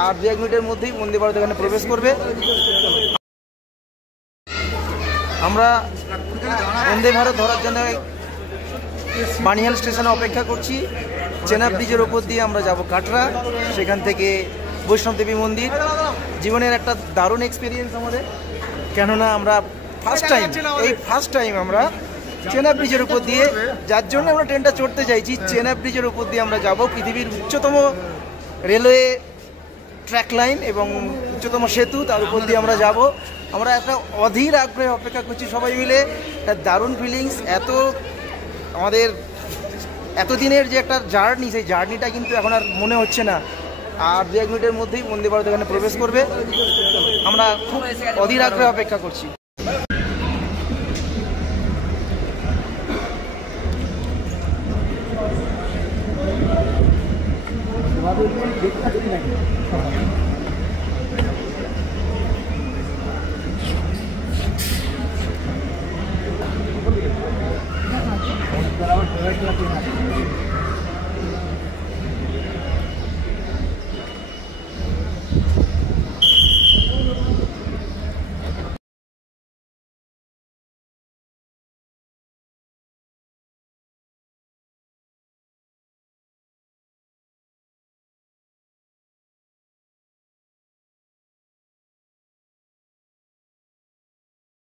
আর 2-1 মিনিটের মধ্যেই বন্দে ভারত এখানে প্রবেশ করবে। আমরা বন্দে ভারত ধরার জন্য বানিহাল স্টেশনে অপেক্ষা করছি। চেনাব ব্রিজের ওপর দিয়ে আমরা যাব কাটরা, সেখান থেকে বৈষ্ণব দেবী মন্দির। জীবনের একটা দারুণ এক্সপিরিয়েন্স আমাদের, কেননা আমরা ফার্স্ট টাইম আমরা চেনাব ব্রিজের উপর দিয়ে, যার জন্য আমরা ট্রেনটা চড়তে চাইছি। চেনাব ব্রিজের উপর দিয়ে আমরা যাব, পৃথিবীর উচ্চতম রেলওয়ে ট্র্যাক লাইন এবং উচ্চতম সেতু, তার উপর দিয়ে আমরা যাব। আমরা একটা অধীর আগ্রহে অপেক্ষা করছি সবাই মিলে। একটা দারুণ ফিলিংস। আমাদের এতদিনের যে একটা জার্নি, সেই জার্নিটা কিন্তু এখন আর মনে হচ্ছে না। আর 2-1 মিনিটের মধ্যেই বন্দে ভারত এখানে প্রবেশ করবে। আমরা খুব অধীর আগ্রহে অপেক্ষা করছি।